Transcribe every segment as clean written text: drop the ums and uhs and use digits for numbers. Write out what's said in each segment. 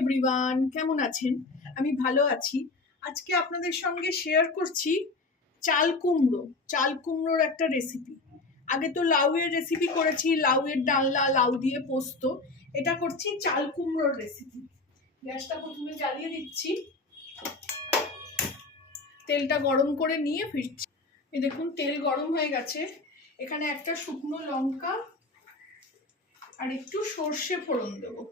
Everyone, কেমন আছেন? আমি ভালো আছি। আজকে আপনাদের সঙ্গে শেয়ার করছি চাল কুমড়োর একটা রেসিপি। আগে তো লাউয়ের রেসিপি করেছি, লাউয়ের ডালনা, লাউ দিয়ে পোস্ত। এটা করছি চাল কুমড়োর রেসিপি। গ্যাসটা প্রথমে জ্বালিয়ে দিচ্ছি, তেলটা গরম করে নিয়ে ফিরছি। এই দেখুন, তেল গরম হয়ে গেছে। এখানে একটা শুকনো লঙ্কা আর একটু সর্ষে ফোড়ন দেবো।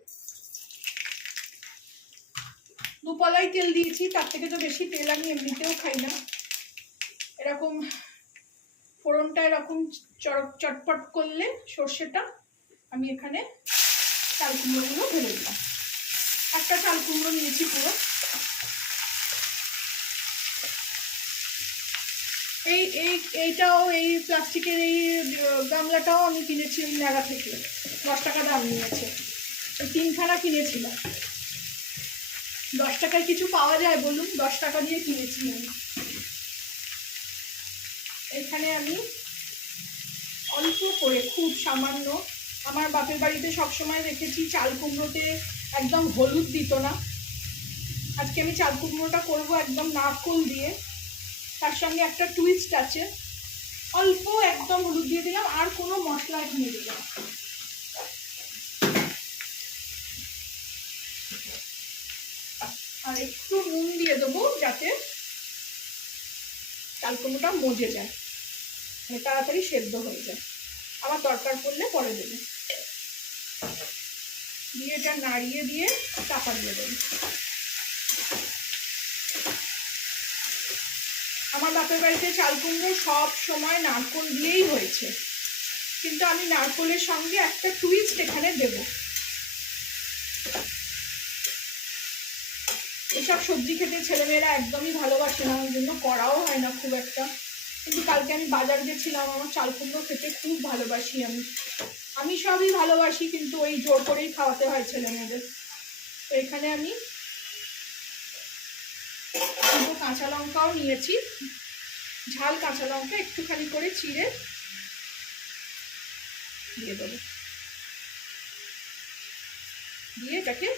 দুপলাই তেল দিয়েছি, তার থেকে তো বেশি তেল আমি এমনিতেও খাই না। এরকম ফোড়নটা এরকম চটপট করলে সর্ষেটা, আমি এখানে চাল কুমড়োগুলো ঢেলে দিলাম। একটা চাল কুমড়ো নিয়েছি পুরো। এইটাও এই প্লাস্টিকের এই গামলাটাও আমি কিনেছি ওই নাগা থেকে, 10 টাকা দাম নিয়েছে। ওই 3খানা কিনেছিলাম। 10 টাকায় কিছু পাওয়া যায় বলুন? 10 টাকা দিয়ে কিনেছি আমি। এখানে আমি অল্প করে, খুব সামান্য, আমার বাপের বাড়িতে সবসময় দেখেছি চাল কুমড়োতে একদম হলুদ দিত না। আজকে আমি চাল কুমড়োটা করবো একদম নারকোল দিয়ে। তার সঙ্গে একটা টুইস্ট আছে, অল্প একদম হলুদ দিয়ে দিলাম, আর কোনো মশলা এখানে দিলাম। আর একটু নুন দিয়ে দেবো যাতে চাল কুমড়োটা মজে যায়, তাড়াতাড়ি সেদ্ধ হয়ে যায়। আবার দরকার পড়লে পরে দেবে। দিয়ে এটা নাড়িয়ে দিয়ে চাপা দিয়ে দেবে। আমার বাপের বাড়িতে চাল কুমড়ো সব সময় নারকোল দিয়েই হয়েছে, কিন্তু আমি নারকোলের সঙ্গে একটা টুইস্ট এখানে দেব। এসব সবজি খেতে ছেলেমেয়েরা একদমই ভালোবাসে না, ওই জন্য করাও হয় না খুব একটা। কিন্তু কালকে আমি বাজার গেছিলাম, আমার চাল কুমড়ো খেতে খুব ভালোবাসি আমি সবই ভালোবাসি, কিন্তু ওই জোর করেই খাওয়াতে হয় ছেলেমেয়েদের। তো এখানে আমি দুটো কাঁচা লঙ্কাও নিয়েছি, ঝাল কাঁচা লঙ্কা একটুখানি করে চিড়ে দিয়ে দেবো। দিয়ে এটাকে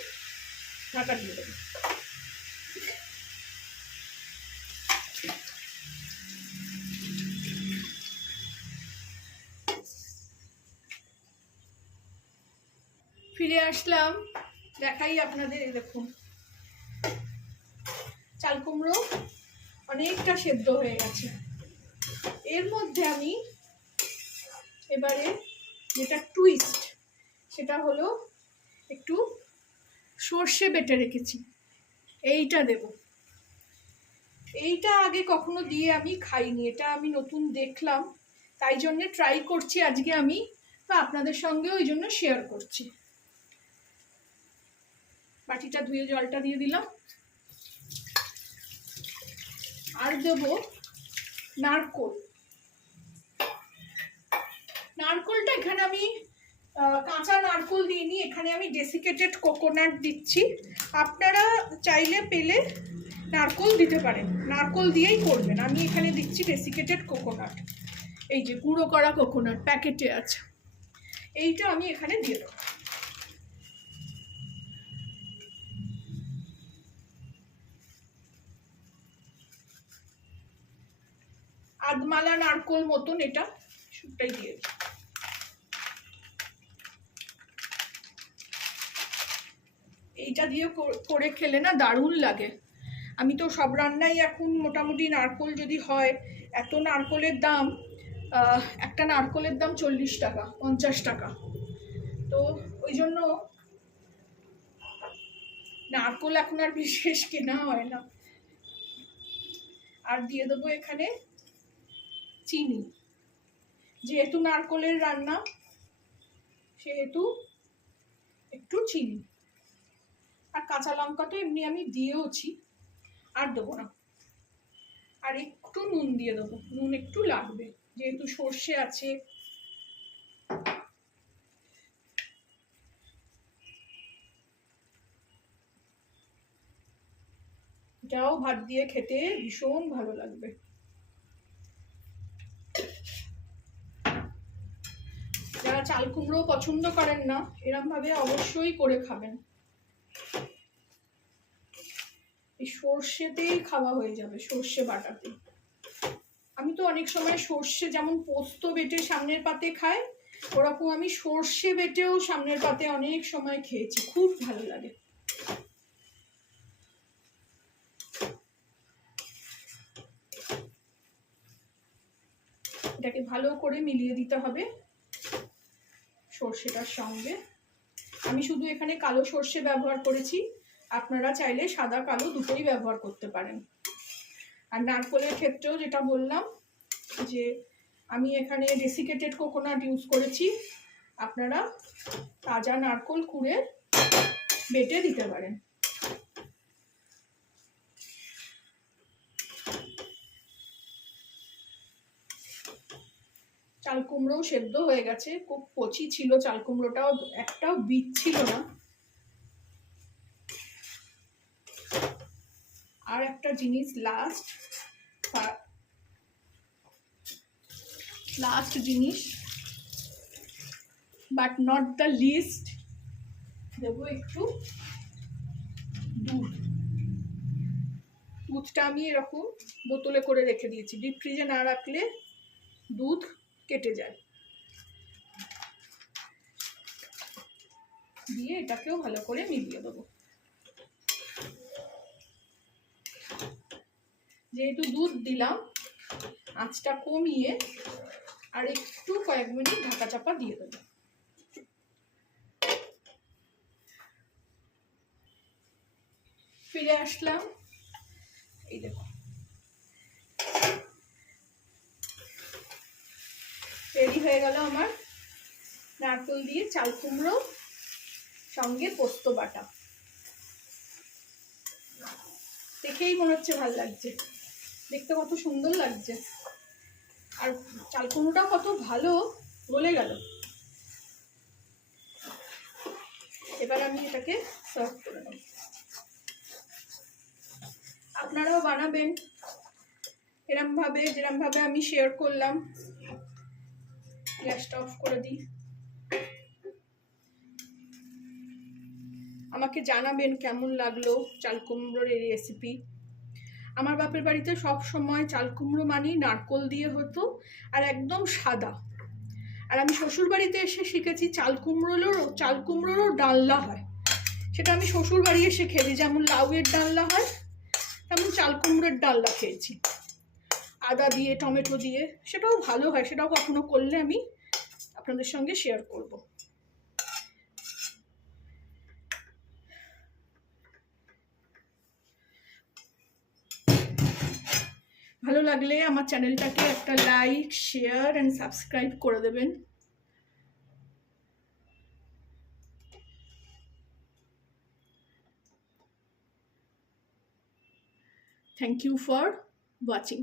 ঢাকা দিয়ে দেবো। ফিরে আসলাম, দেখাই আপনাদের। দেখুন, চাল কুমড়ো অনেকটা সেদ্ধ হয়ে গেছে। এর মধ্যে আমি এবারে যেটা টুইস্ট, সেটা হলো একটু সর্ষে বেটে রেখেছি, এইটা দেব। এইটা আগে কখনো দিয়ে আমি খাইনি, এটা আমি নতুন দেখলাম, তাই জন্যে ট্রাই করছি আজকে আমি, বা আপনাদের সঙ্গে ওই জন্য শেয়ার করছি। বাটিটা ধুয়ে জলটা দিয়ে দিলাম। আর দেব নারকোল। নারকোলটা এখানে আমি কাঁচা নারকোল দিইনি, এখানে আমি ডেসিকেটেড কোকোনাট দিচ্ছি। আপনারা চাইলে পেলে নারকোল দিতে পারেন, নারকোল দিয়েই করবেন। আমি এখানে দিচ্ছি ডেসিকেটেড কোকোনাট, এই যে গুঁড়ো করা কোকোনাট প্যাকেটে আছে, এইটা আমি এখানে দিয়ে দেবো। আধমালা নারকোল মতন এটা, সবটাই দিয়ে দিই। এইটা দিয়ে করে খেলে না দারুণ লাগে। আমি তো সব রান্নাই এখন মোটামুটি নারকোল যদি হয়, এত নারকোলের দাম, একটা নারকোলের দাম 40 টাকা 50 টাকা, তো ওই জন্য নারকোল এখন আর বিশেষ কেনা হয় না। আর দিয়ে দেবো এখানে চিনি, যেহেতু নারকোলের রান্না সেহেতু একটু চিনি। আর কাঁচা লঙ্কা তো এমনি আমি দিয়েওছি, আর দেবো না। আর একটু নুন দিয়ে দেবো, নুন একটু লাগবে যেহেতু সর্ষে আছে। এটাও ভাত দিয়ে খেতে ভীষণ ভালো লাগবে। যারা চাল কুমড়ো পছন্দ করেন না, এরকম ভাবে অবশ্যই করে খাবেন। এই সর্ষেতেই খাওয়া হয়ে যাবে, সর্ষে বাটাতে। আমি তো অনেক সময় সর্ষে যেমন পোস্ত বেটে সামনের পাতে খাই, ওরকম আমি সর্ষে বেটেও সামনের পাতে অনেক সময় খেয়েছি, খুব ভালো লাগে। এটাকে ভালো করে মিলিয়ে দিতে হবে সর্ষেটার সঙ্গে। আমি শুধু এখানে কালো সর্ষে ব্যবহার করেছি, আপনারা চাইলে সাদা কালো দুটোই ব্যবহার করতে পারেন। আর নারকেলের ক্ষেত্রেও যেটা বললাম যে আমি এখানে ডেসিকেটেড কোকোনাট ইউজ করেছি, আপনারা তাজা নারকেল কুড়ে বেটে দিতে পারেন। চাল কুমড়োও সেদ্ধ হয়ে গেছে, খুব কচি ছিল চাল কুমড়োটাও, একটাও বীজ ছিল না। আর একটা জিনিস লাস্ট জিনিস, বাট নট দ্য লিস্ট, দেবো একটু দুধ। দুধটা আমি এরকম বোতলে করে রেখে দিয়েছি, ডিপ ফ্রিজে না রাখলে দুধ কেটে যায়। দিয়ে এটাকেও ভালো করে মিলিয়ে দেবো। যেহেতু দুধ দিলাম, আঁচটা কমিয়ে আর একটু কয়েক মিনিট ঢাকা চাপা দিয়ে দেবো। ফিরে আসলাম, এই দেখো রেডি হয়ে গেল আমার নারকেল দিয়ে চাল কুমড়ো সঙ্গে পোস্ত বাটা। দেখেই মনে হচ্ছে ভালো লাগছে, দেখতে কত সুন্দর লাগছে, আর চাল কুমড়োটা কত ভালো গলে গেল। এবার আমি এটাকে সার্ভ করে নেব। আপনারাও বানাবেন যেরকম ভাবে আমি শেয়ার করলাম। গ্যাসটা অফ করে দিই। আমাকে জানাবেন কেমন লাগলো চাল কুমড়োর এই রেসিপি। আমার বাপের বাড়িতে সব সময় চাল কুমড়ো মানেই নারকোল দিয়ে হতো, আর একদম সাদা। আর আমি শ্বশুর বাড়িতে এসে শিখেছি চাল কুমড়োরও ডালনা হয়। সেটা আমি শ্বশুর বাড়ি এসে খেয়েছি, যেমন লাউয়ের ডালনা হয় তেমন চাল কুমড়োর ডালনা খেয়েছি, আদা দিয়ে টমেটো দিয়ে। সেটাও ভালো হয়, সেটাও কখনো করলে আমি আপনাদের সঙ্গে শেয়ার করব। ভালো লাগলে আমার চ্যানেলটাকে একটা লাইক, শেয়ার অ্যান্ড সাবস্ক্রাইব করে দেবেন। Thank you for watching.